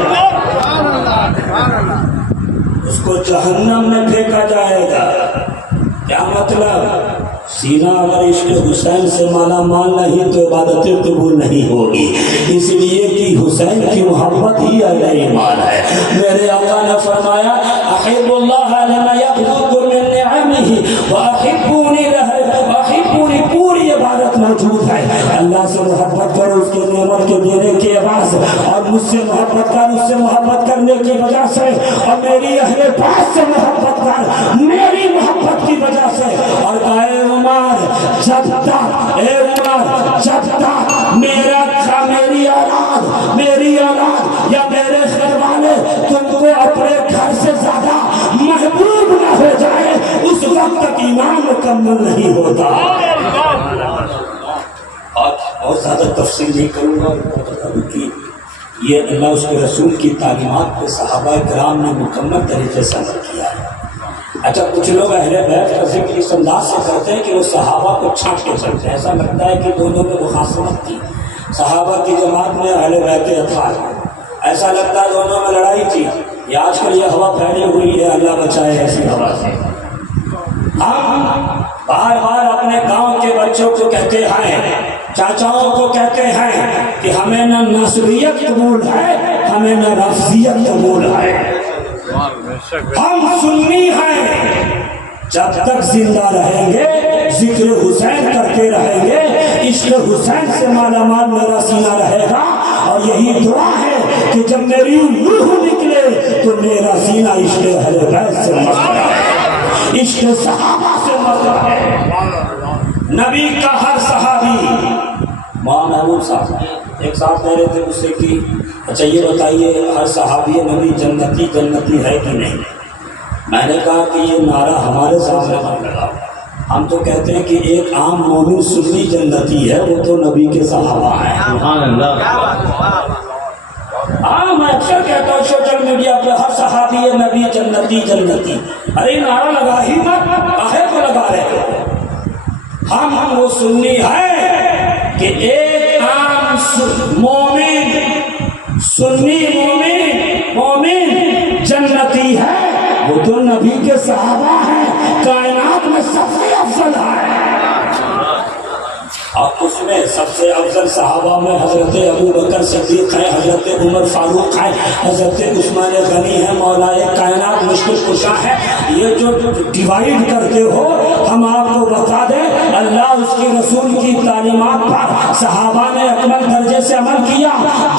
اس کو جہنم میں پھینکا جائے گا۔ کیا مطلب؟ سینہ اگر عشق حسین سے مالا مال نہیں تو عبادتیں قبول نہیں ہوگی، اس لیے کہ حسین کی محبت ہی اہل ایمان ہے۔ میرے آقا نے فرمایا احب اللہ لما یغفر من نعمہ واحبونی لہ، واحبونی پوری عبادت موجود ہے، اللہ سے محبت کرو اس کے نعمت کے دینے کے عوض، اور مجھ سے محبت کر اس سے محبت کرنے کی وجہ سے، اور میری اہل بیت سے محبت کر میری محبت کی وجہ سے۔ اور اے عمر جب تک، اے عمر جب تک میری اولاد یا میرے گھر والے تم کو اپنے گھر سے زیادہ محبوب نہ ہو جائے اس وقت تک ایمان مکمل نہیں ہوتا۔ اور بہت زیادہ تفصیل نہیں کروں گا، کہ یہ اللہ اس کے رسول کی تعلیمات پہ صحابہ کرام نے مکمل طریقے سے عمل کیا ہے۔ اچھا کچھ لوگ اہل بیت کا ذکر اس انداز سے کرتے ہیں کہ وہ صحابہ کو چھانٹ کے چلتے ہیں، ایسا لگتا ہے کہ دونوں میں مخاصمت تھی، صحابہ کی جماعت میں اہل بیت اطہار، ایسا لگتا ہے دونوں میں لڑائی تھی۔ یہ آج کل یہ ہوا پھیلی ہوئی ہے، اللہ بچائے ایسی ہوا سے۔ ہم بار بار اپنے گاؤں کے بچوں کو کہتے ہیں، چاچاؤں کو کہتے ہیں کہ ہمیں نہ نصریت قبول ہے، ہمیں نہ رافضیت قبول ہے، ہم سنی ہیں، جب تک زندہ رہیں گے ذکر حسین کرتے رہیں گے، عشق حسین سے مالا مال میرا سینہ رہے گا، اور یہی دعا ہے کہ جب میری روح نکلے تو میرا سینہ عشق اہل بیت سے مضبوط ہے، عشق صحابہ سے مضبوط ہے۔ نبی کا ہر صحابی، ماں محمود صاحب ایک ساتھ کہہ رہے تھے اس سے کہ اچھا یہ بتائیے ہر صحابی نبی جنتی جنتی ہے کہ نہیں؟ میں نے کہا کہ یہ نعرہ ہمارے سامنے مت لگاؤ، ہم تو کہتے ہیں کہ ایک عام مومن سنی جنتی ہے، وہ تو نبی کے صحابہ ہیں۔ سبحان اللہ۔ ہاں میں اکثر کہتا ہوں سوشل میڈیا پہ ہر صحابی نبی جنتی جنتی، ارے نعرہ لگا ہی مت، کاہے کو لگا رہے ہو؟ ہم وہ سنی ہے کہ ایک عام مومن سنی مومن جنتی ہے، وہ تو نبی کے صحابہ ہیں، کائنات میں سب سے افضل ہے۔ اور اس میں سب سے افضل صحابہ میں حضرت ابو بکر صدیق ہے، حضرت عمر فاروق ہے، حضرت عثمان غنی ہے، مولا کائنات مشکل کشا ہے۔ یہ جو ڈیوائیڈ کرتے ہو، ہم آپ کو بتا دیں اللہ اس کی رسول کی تعلیمات پر صحابہ نے اکمل درجے سے عمل کیا۔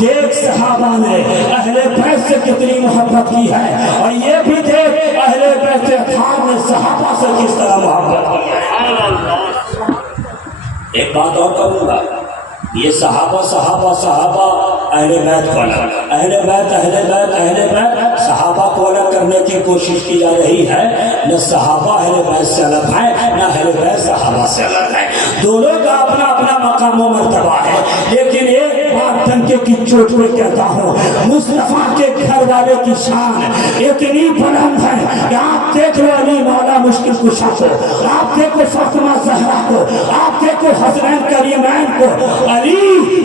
دیکھ صحابہ نے اہل بیت سے کتنی محبت کی ہے، اور یہ بھی دیکھ اہل بیت اطہار نے صحابہ سے کس طرح محبت کی ہے۔ ایک بات اور کروں گا، یہ صحابہ اہل بیت کو الگ، اہل بیت صحابہ کو الگ کرنے کی کوشش کی جا رہی ہے۔ نہ صحابہ اہل بیت سے الگ ہے، نہ اہل بیت صحابہ سے الگ ہے، دونوں کا اپنا اپنا مقام و مرتبہ ہے۔ لیکن ایک بات ڈنکے کی چوٹ پہ کہتا ہوں، مصطفیٰ کے گھر والے کی شان اتنی بلند ہے کہ آپ دیکھ لو علی مولا مشکل کشا کو، آپ دیکھو فاطمہ زہرا کو، آپ دیکھو حسنین کریمین کو، علی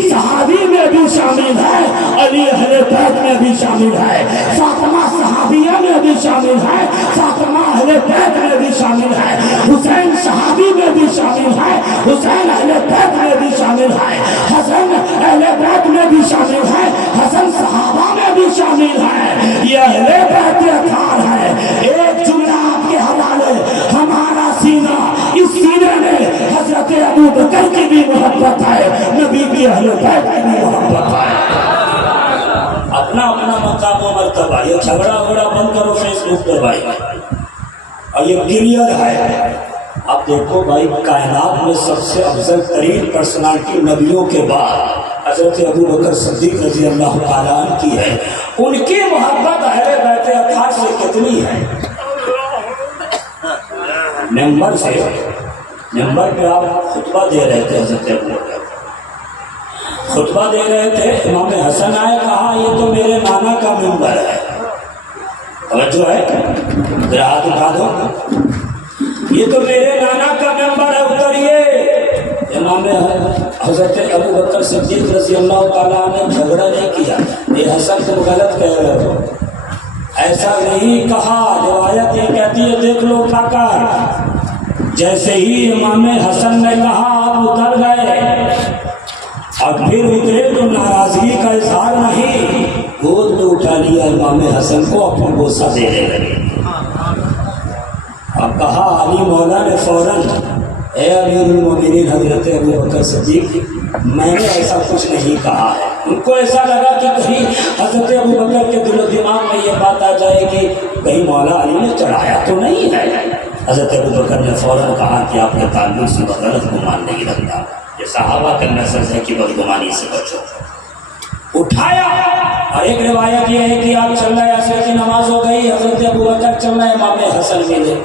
صحابی میں بھی شامل ہے، علی اہل بیت میں بھی شامل ہے، فاطمہ صحابیہ میں بھی شامل ہے، فاطمہ اہل بیت میں بھی شامل ہے، حسین صحابی میں بھی شامل ہے، حسین اہل بیت میں بھی شامل ہے، حسن اہل بیت میں بھی شامل ہے، حسن صحابہ میں بھی شامل ہے۔ یہ اہل بیت اطہار ہے۔ ایک جملہ آپ کے حوالے، ہمارا سینہ، اس سینے میں حضرت ابو بکر کی بھی محبت ہے، نبی کی اہل بیت کی بھی محبت ہے۔ اپنا اپنا مقام و مرتبہ، یہ جھگڑا بند کرو فیس بک پہ بھائی، اور یہ کلیئر ہے۔ اب دیکھو بھائی، کائنات میں سب سے افضل ترین پرسنالٹی نبیوں کے بعد حضرت ابو بکر صدیق رضی اللہ تعالیٰ عنہ کی ہے، ان کی محبت اہل بیت اطہار سے کتنی ہے؟ نمبر پہ آپ خطبہ دے رہے تھے، حضرت ابو بکر خطبہ دے رہے تھے، امام حسن آئے، کہا یہ تو میرے نانا کا منبر ہے، توجہ ہے، ذرا ہاتھ اٹھا دو، یہ تو میرے نانا کا منبر ہے، اتریے۔ امام حضرت ابو بکر صدیق رضی اللہ تعالیٰ نے جھگڑا نہیں کیا، یہ حسن تم غلط کہہ رہے ہو، ایسا نہیں کہا، روایت یہ کہتی ہے دیکھ لو اٹھا کر، جیسے ہی امام حسن نے کہا آپ اتر گئے، اور پھر اترے تو ناراضگی کا اظہار نہیں، گود میں اٹھا لیا امام حسن کو، اپنا بوسہ دینے لگے۔ اب کہا علی مولا نے فوراً، اے امیر المومنین حضرت ابو بکر صدیق، میں نے ایسا کچھ نہیں کہا ہے۔ ان کو ایسا لگا کہ کہیں حضرت ابو بکر کے دل و دماغ میں یہ بات آ جائے کہ کہیں مولا علی نے چڑھایا تو نہیں ہے۔ حضرت ابو بکر نے فوراً کہا کہ آپ کے تعلق سے غلط گمان نہیں رکھتا، یہ صحابہ کا نسل ہے کہ بدگمانی سے بچو۔ اٹھایا، اور ایک روایت یہ ہے کہ آپ چل رہے، عصر کی نماز ہو گئی، حضرت ابو بکر چل رہے، امام حسن ملے،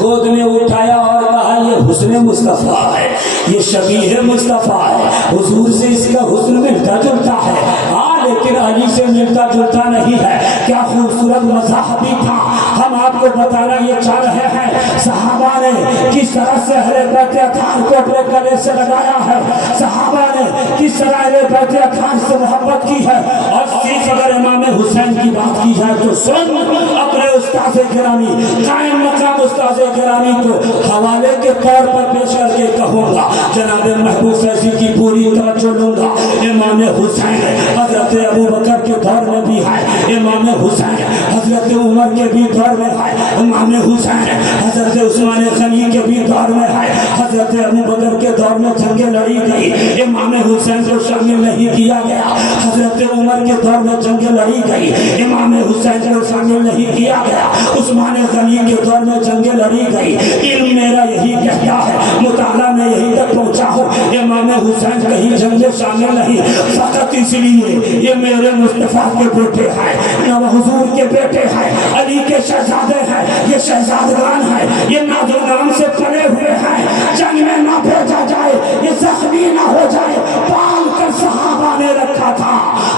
گود میں اٹھایا اور کہا یہ حسن مصطفیٰ ہے، یہ شبیہ مصطفیٰ ہے، حضور سے اس کا حسن ملتا جلتا ہے، ہاں لیکن علی سے ملتا جلتا نہیں ہے۔ کیا خوبصورت مزاح بھی تھا۔ ہم آپ کو بتانا یہ چاہ رہے ہیں صحابہ نے کس طرح سے اہل بیت اطہار کو اپنے گلے سے لگایا ہے، صحابہ نے کس طرح اہل بیت اطہار سے محبت کی ہے۔ اور صرف اگر امام حسین کی بات کی جائے تو سن اپنے استاذ گرامی، قائم مقام استاذ گرامی کو حوالے کے طور پر پیش کر کے کہوں گا، جناب محبوب فیضی کی پوری توجہ لوں گا۔ امام حسین حضرت ابو بکر کے دور میں بھی ہے، امام حسین حضرت عمر کے بھی دور میں ہے، امام حسین حضرت عثمان غنی کے بھی دور میں ہے، حضرت ابو بکر کے دور میں جنگیں لڑی گئی، امام حسین کو شامل نہیں کیا گیا۔ حضرت عمر کے دور میں جنگیں لڑی گئی، امام حسین کو شامل نہیں کیا گیا، عثمان غنی کے دور میں جنگیں لڑی گئی۔ علم میرا یہی کہتا ہے، مطالعہ میں یہی تک پہنچا ہوں، امام حسین کہیں جنگ میں شامل نہیں، فقط اس لیے یہ میرے مصطفیٰ کے بیٹے ہیں، نو حضور کے بیٹے ہیں، علی کے شہزادے ہیں، یہ شہزادگان ہیں، یہ ناز و نام سے پڑے ہوئے ہیں، جنگ میں نہ بھیجا جائے، یہ زخمی نہ ہو جائے، پال کر صحابہ نے رکھا تھا،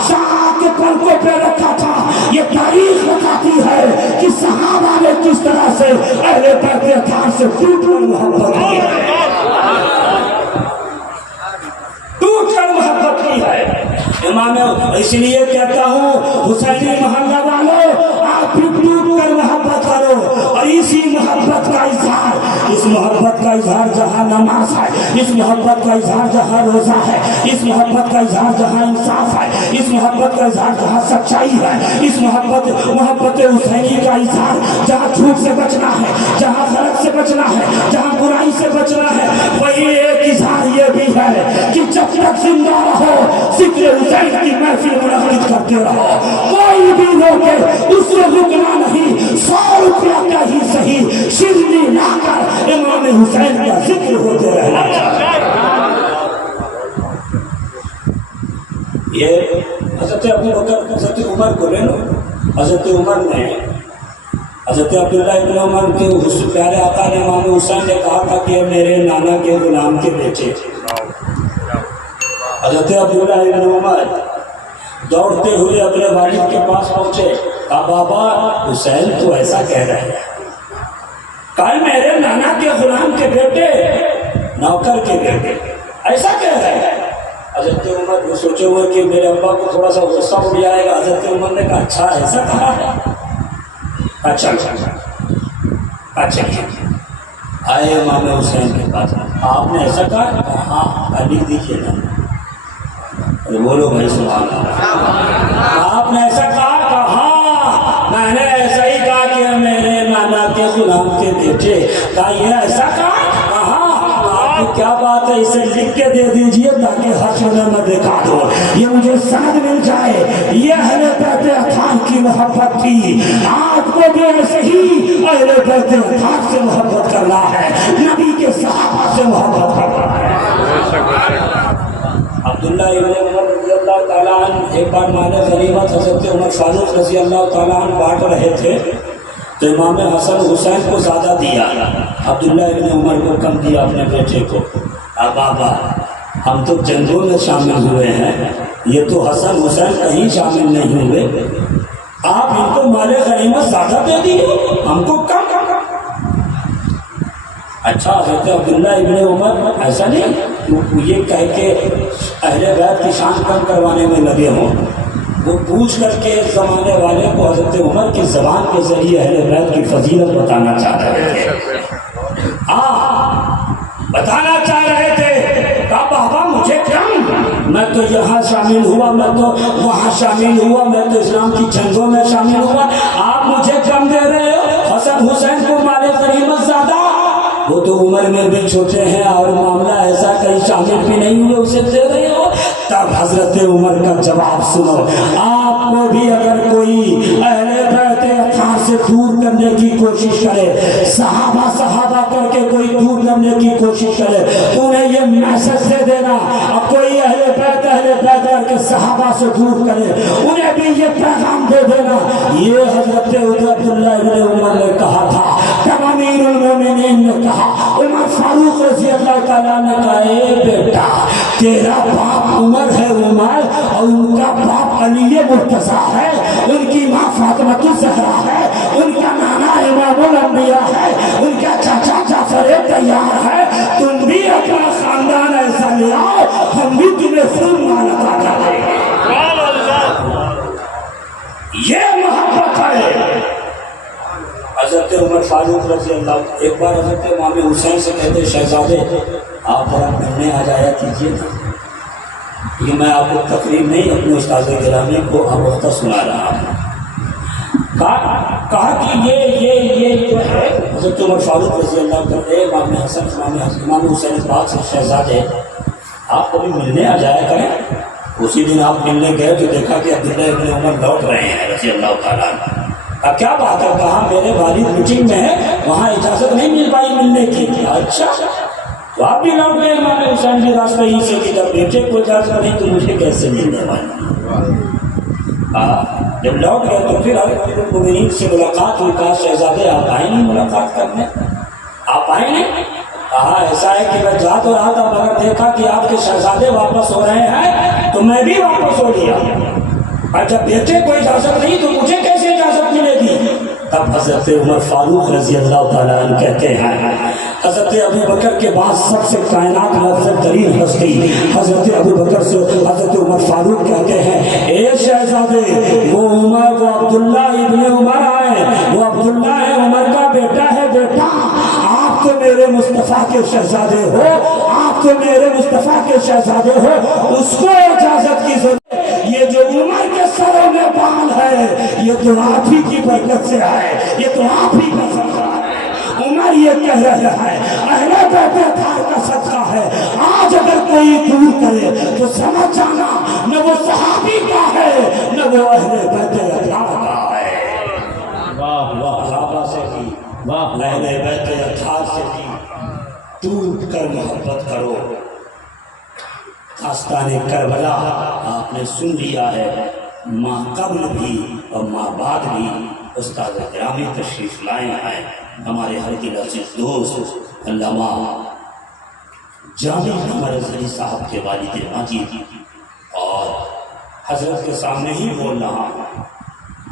شاہ کے پلکوں پہ رکھا تھا۔ یہ تاریخ بتاتی ہے کہ صحابہ نے کس طرح سے اہل بیت اطہار سے ٹوٹ کر محبت کی ہے، ٹوٹ کر محبت کی ہے۔ امام اس لیے کہتا ہوں حسینی محلہ والوں، آپ بھی ٹوٹ کر محبت کرو، اور اسی محبت کا اظہار، اس محبت کا اظہار جہاں نماز ہے، اس محبت کا اظہار جہاں روزہ ہے، اس محبت کا اظہار جہاں انصاف ہے، اس محبت کا اظہار جہاں سچائی ہے، اس محبت حسینی کا اظہار جہاں جھوٹ سے بچنا ہے، جہاں غلط سے بچنا ہے، جہاں برائی سے بچنا ہے، وہی ایک اظہار یہ بھی ہے کہ جب تک زندہ رہو ذکر حسین کی محفل منعقد کرتے رہو، کوئی بھی روکے اس سے رکنا نہیں، 100 روپیہ کا ہی صحیح شیرنی لا کر امام حسین کا ذکر ہوتے رہنا چاہیے۔ یہ حضرت ابو بکر، حضرت عمر کو لے لو، حضرت عمر نے، حضرت عبداللہ ابن عمر کے پیارے آقا نے امام حسین نے کہا تھا کہ میرے نانا کے غلام کے بیٹے، حضرت عبداللہ ابن عمر دوڑتے ہوئے اپنے والد کے پاس پہنچے، کہا بابا حسین تو ایسا کہہ رہے ہیں، کہا میرے نانا کے غلام کے بیٹے، نوکر کے بیٹے ایسا کہہ رہے ہیں۔ حضرت عمر وہ سوچے ہوئے کہ میرے ابا کو تھوڑا سا غصہ اٹھ جائے گا، حضرت عمر نے کہا اچھا ایسا کہا ہے، اچھا آئے امام حسین کے پاس، آپ نے ایسا کہا؟ ہاں لکھ دیجیے نا، بولو بھائی سبحان اللہ، آپ نے ایسا کہا؟ ہاں میں نے ایسا ہی کہا کہ میرے نانا کے غلام کے بیٹے، کہا یہ ایسا کہا؟ کیا بات ہے، اسے لکھ کے دے دیجئے تاکہ حشر میں دکھا دو، یہ مجھے سند مل جائے، یہ اہل بیت اطہار کی محبت تھی۔ آپ کو بھی ایسے ہی اہل بیت اطہار سے محبت کرنا ہے، نبی کے صحابہ سے محبت کرنا ہے۔ عبداللہ ابن عمر رضی اللہ تعالیٰ عنہ ایک بار مال غنیمت حضرت عمر فاروق رضی اللہ تعالیٰ عنہ بانٹ رہے تھے، تو امام حسن حسین کو زیادہ دیا، عبداللہ ابن عمر کو کم دیا اپنے بیٹے کو۔ اب بابا ہم تو جنگوں میں شامل ہوئے ہیں، یہ تو حسن حسین کہیں شامل نہیں ہوئے، آپ ان کو مال غنیمت زیادہ دے دیے، ہم کو کم۔ اچھا حضرت عبداللہ ابن عمر ایسا نہیں یہ کہہ کے اہل بیت کی شان کم کروانے میں لگے ہوں، وہ پوچھ کر کے زمانے والے کو حضرت عمر کی زبان کے ذریعے اہل بیت کی فضیلت بتانا چاہ رہے تھے، بتانا چاہ رہے تھے۔ کہا بابا مجھے کم، میں تو یہاں شامل ہوا، میں تو وہاں شامل ہوا، میں تو اسلام کی جنگوں میں شامل ہوا، آپ مجھے کم دے رہے ہو، حسن حسین کو مال غنیمت زیادہ، وہ تو عمر میں بھی چھوٹے ہیں اور معاملہ ایسا کہیں شامل بھی نہیں ہوئے، اسے دے رہے ہو۔ تب حضرت عمر کا جواب سنو، آپ کو بھی اگر کوئی اہل بیت اطہار سے دور کرنے کی کوشش کرے، صحابہ کر کے کوئی دور کرنے کی کوشش کرے، تو انہیں یہ میسج دے دینا، اور کوئی اہل بیت کر کے صحابہ سے دور کرے، انہیں بھی یہ پیغام دے دینا۔ یہ حضرت عبداللہ ابن عمر نے کہا تھا، تب امیر المومنین نے کہا، عمر فاروق رضی اللہ تعالیٰ نے کہا اے بیٹا تیرا باپ عمر ہے عمر، اور ان کا باپ علی مرتضیٰ ہے، ان کی ماں فاطمہ الزہرا ہے، ان کا نانا امام الانبیاء ہے، ان کا چاچا جعفر طیار ہے، تم بھی اپنا خاندان ایسا لے آؤ، ہم بھی تمہیں خون مال عطا کریں گے۔ یہ محبت ہے۔ حضرت عمر فاروق رضی اللہ، ایک بار حضرت امام حسین سے کہتے شہزادے آپ ذرا ملنے آ جایا کیجیے نا، یہ میں آپ کو تقریر نہیں اپنے استاد گرامی کو اب وقت سنا رہا ہوں۔ کہا کہ یہ جو ہے حضرت عمر فاروق رضی اللہ عنہ، امام حسن امام حسین پاک سے شہزادے آپ کبھی ملنے آ جایا کریں۔ اسی دن آپ ملنے گئے تو دیکھا کہ عبداللہ ابن عمر لوٹ رہے ہیں رضی اللہ تعالیٰ عنہ۔ اب کیا بات ہے، کہا میرے والد میٹنگ میں ہے، وہاں اجازت نہیں مل پائی ملنے کی۔ اچھا تو آپ بھی لوٹ گئے، امام حسین بھی راستہ ہی سے کہ جب بیٹے کو اجازت نہیں تو مجھے کیسے ملنے والی۔ جب لوٹ گئے تو پھر المؤمنین سے ملاقات ہوئی، کہا شہزادے آپ آئیں نہیں ملاقات کرنے، آپ آئیں نہیں؟ کہا ایسا ہے کہ میں جا تو رہا تھا مگر دیکھا کہ آپ کے شہزادے واپس ہو رہے ہیں تو میں بھی واپس ہو لیا، اور جب بیٹے کو اجازت نہیں تو مجھے کیسے اجازت ملے گی؟ تب حضرت عمر فاروق رضی اللہ تعالیٰ عنہ کہتے ہیں، حضرت ابو بکر کے بعد سب سے کائنات میں افضل ترین ہستی حضرت ابو بکر سے حضرت عمر فاروق کہتے ہیں، اے شہزادے وہ عمر، وہ عبداللہ ابن عمر آئے، وہ عبداللہ عمر کا بیٹا ہے، بیٹا آپ تو میرے مصطفیٰ کے شہزادے ہو، آپ تو میرے مصطفیٰ کے شہزادے ہو، اس کو اجازت کی ضرورت ہے۔ یہ جو عمر کے سروں میں بال ہے یہ تو آپ ہی کی برکت سے ہے، یہ تو آپ ہی کا صدقہ ہے۔ عمر یہ کہہ رہا ہے اہل بیت اطہار کا صدقہ ہے، آج اگر کوئی دور کرے تو سمجھ جانا نہ وہ صحابی کا ہے نہ وہ اہل بیت اطہار کا ہے۔ واہ واہ صحابہ سے بھی واہ اہل بیت اطہار سے بھی ٹوٹ کر محبت کرو۔ داستان کربلا آپ نے سن لیا ہے، ماں قبل بھی اور ماں بعد بھی استاد گرامی تشریف لائے ہیں، ہمارے ہر دل عزیز دوست علامہ جامع قمر ازہری صاحب کے والد ماجد، اور حضرت کے سامنے ہی بول رہا ہوں،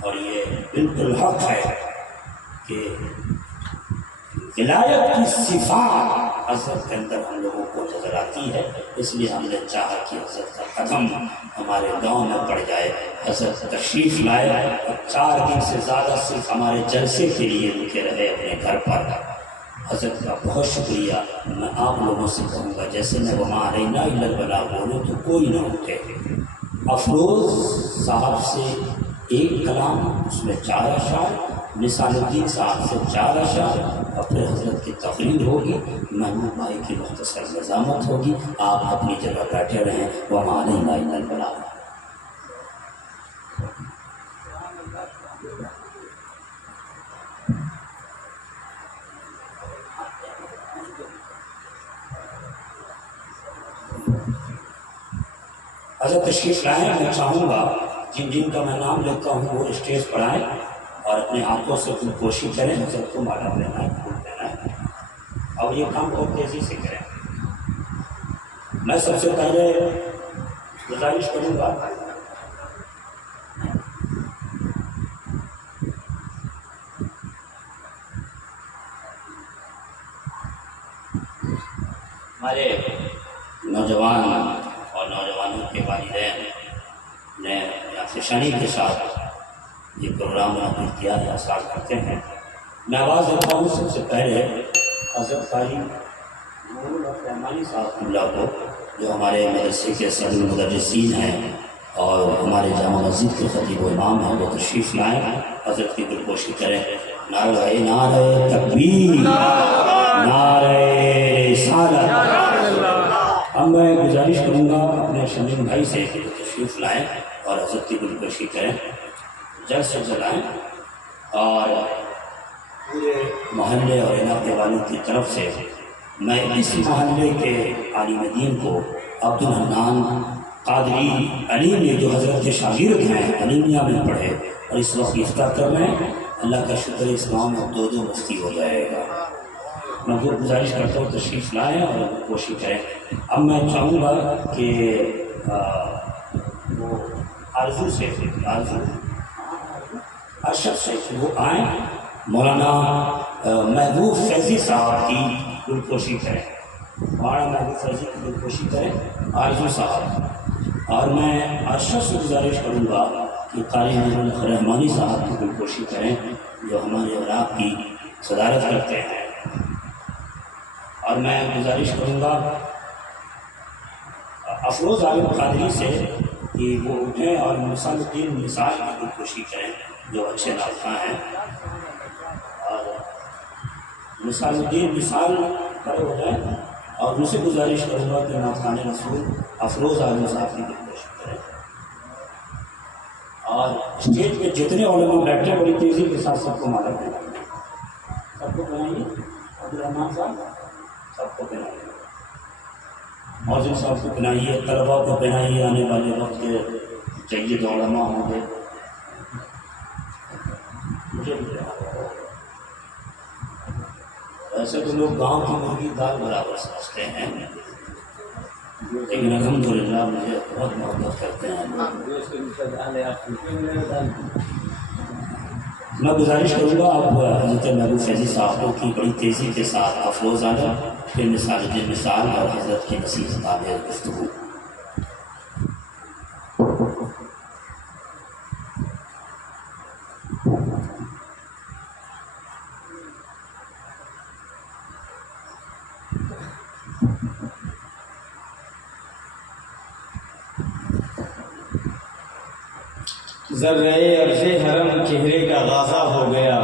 اور یہ بالکل حق ہے کہ ولایت کی صفات حضرت کے اندر ہم لوگوں کو نظر آتی ہے، اس لیے ہم نے چاہا کہ حضرت کا قدم ہمارے گاؤں میں پڑ جائے۔ حضرت تشریف لائے اور 4 دن سے زیادہ صرف ہمارے جلسے کے لیے رکے رہے اپنے گھر پر۔ حضرت کا بہت شکریہ۔ میں آپ لوگوں سے کہوں گا جیسے میں وہاں رینا البلا بولوں تو کوئی نہ اٹھے۔ افروز صاحب سے ایک کلام، اس میں 4 اشعار، نثار الدین صاحب سے 4 اشعار، اور پھر حضرت کی تقریر ہوگی، محمود بھائی کی مختصر نظامت ہوگی۔ آپ اپنی جگہ بیٹھے رہیں، وما علینا الا البلاغ۔ حضرت تشریف لائیں، میں چاہوں گا جن جن کا میں نام لیتا ہوں وہ اسٹیج پر آئیں اور اپنے ہاتھوں سے اپنی کوشش کریں حضرت کو مالا لینا ہے، پھول دینا ہے، اور یہ کام بہت تیزی سے کریں۔ میں سب سے پہلے گزارش کروں گا ہمارے نوجوان اور نوجوانوں کے والدین نے شانی کے ساتھ یہ پروگرام منعقد کیا ہے، اثر کرتے ہیں۔ میں آواز دیتا ہوں سب سے پہلے حضرت قاری نور الرحمانی صاحب اللہ کو، جو ہمارے مدرسے کے صدر المدرسین ہیں اور ہمارے جامع مسجد کے خطیب و امام ہیں، وہ تشریف لائیں، حضرت کی دلگوشی کریں۔ نعرہ نعرہ تکبیر، نعرہ رسالت۔ اب میں گزارش کروں گا اپنے شمیم بھائی سے کہ تشریف لائیں اور حضرت کی دلگوشی کریں، جلد سے جلائیں، اور پورے محلے اور علاقے والوں کی طرف سے میں اس محلے کے عالم دین کو عبدالحنان قادری علیم، یہ جو حضرت کے شاگرد ہیں، علیمیہ میں پڑھے اور اس وقت افطار کر رہے ہیں، اللہ کا شکر اس گاؤں میں 2 مفتی ہو جائے گا۔ میں وہ گزارش کرتا ہوں تشریف لائیں اور کوشش کریں۔ اب میں چاہوں گا کہ وہ آرزو سے ارشد سے وہ آئیں، مولانا محبوب فیضی صاحب کی دلکوشی کریں، مولانا محبوب فیضی کی دلکوشی کریں، آرزو صاحب۔ اور میں ارشد سے گزارش کروں گا کہ قاری نور الرحمانی صاحب کی دلکوشی کریں، جو ہمارے عراق کی صدارت کرتے ہیں۔ اور میں گزارش کروں گا افروز عالم قادری سے کہ وہ اٹھیں اور مثال الدین مثال کی دلکوشی کریں، جو اچھے ناخواں ہیں، اور مثال الدین مثال کھڑے ہو جائیں، اور مجھ سے گزارش کروں گا کہ ناخوان رسول افروز عالم صاحب کی دلکوشی کوشش کریں. اور اسٹیج پہ جتنے علماء بیٹھے بڑی تیزی کے ساتھ سب کو مالا پہنائیے, سب کو پہنائیے. عبدالرحمان صاحب سب کو پہنائیے, موزن صاحب کو پہنائیے, طلباء کو پہنائیے. آنے والے وقت کے جید علماء ہوں گے. مجھے بھی ایسے تو لوگ گاؤں کی مرغی دال برابر سمجھتے ہیں, لیکن الحمدللہ مجھے بہت محبت کرتے ہیں. میں گزارش کروں گا آپ حضرت محبوب فیضی صاحب کی بڑی تیزی کے ساتھ افروز آنا, پھر مثال مثال اور حضرت کی نصیحت آمیز گفتگو. ذرۂ عرض حرم چہرے کا غازہ ہو گیا,